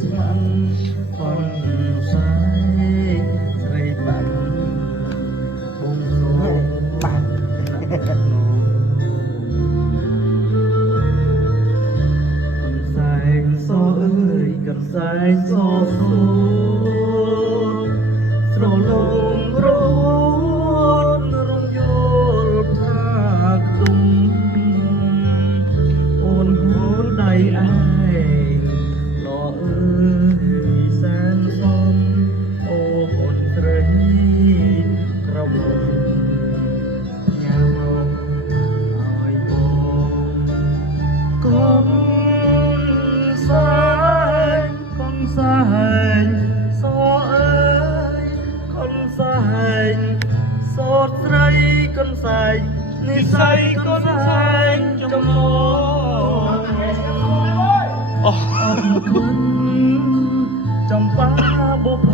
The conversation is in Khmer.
ស្មាំផនសាយស្រីបាក់បងសូបាក់កំសែងសអើយកំសែងសសូស្រលងរត់រំយល់ថាទុំអូនហូនដៃឯងឡអើយសែនសំអូអូនស្រីក្រមុំញ៉ាំមកឲ្យបងកុំសែងកុំសែងសអើយកុំសែងសតស្រីកុំសែងនិស័យកុំសែងចំហអរគុណចំបាបុផ